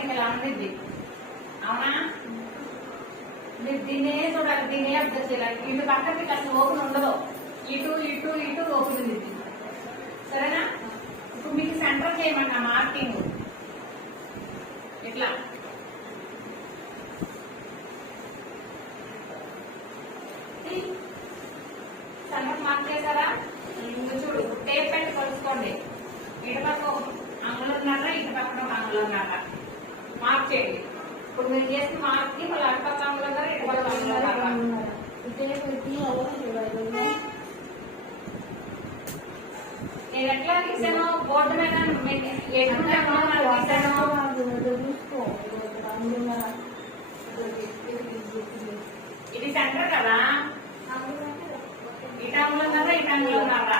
నీకు ఎలా ఉండిద్ది. అవునా? మీరు దీన్నే చూడాలి, దీన్నే అబ్జర్వ్ చేయాలి. ఇటు పక్కన మీకు అసలు ఓపెన్ ఉండదు, ఇటు ఇటు ఇటు ఓపెన్ ఉంది. సరేనా? ఇప్పుడు మీకు సెంటర్ చేయమన్నా మార్కింగ్ ఇట్లా సెంటర్ మార్క్ చేశారా? ఇంకా చూడు, టేప్ పెట్టి కలుసుకోండి. ఇటు పక్క అంగుళంన్నర, ఇటు పక్కన ఒక అంగుళంన్నర మార్క్ చేయండి. ఇప్పుడు మీరు చేసిన మార్క్ కి మళ్ళీ అటు పక్క అంగుళంన్నర, ఇటు పక్క అంగుళంన్నర. నేను ఎట్లా గీసాను బోర్డు మీద ఇది సెంటర్ కదా, ఇటు అంగుళంన్నర, ఇటు అంగుళంన్నర.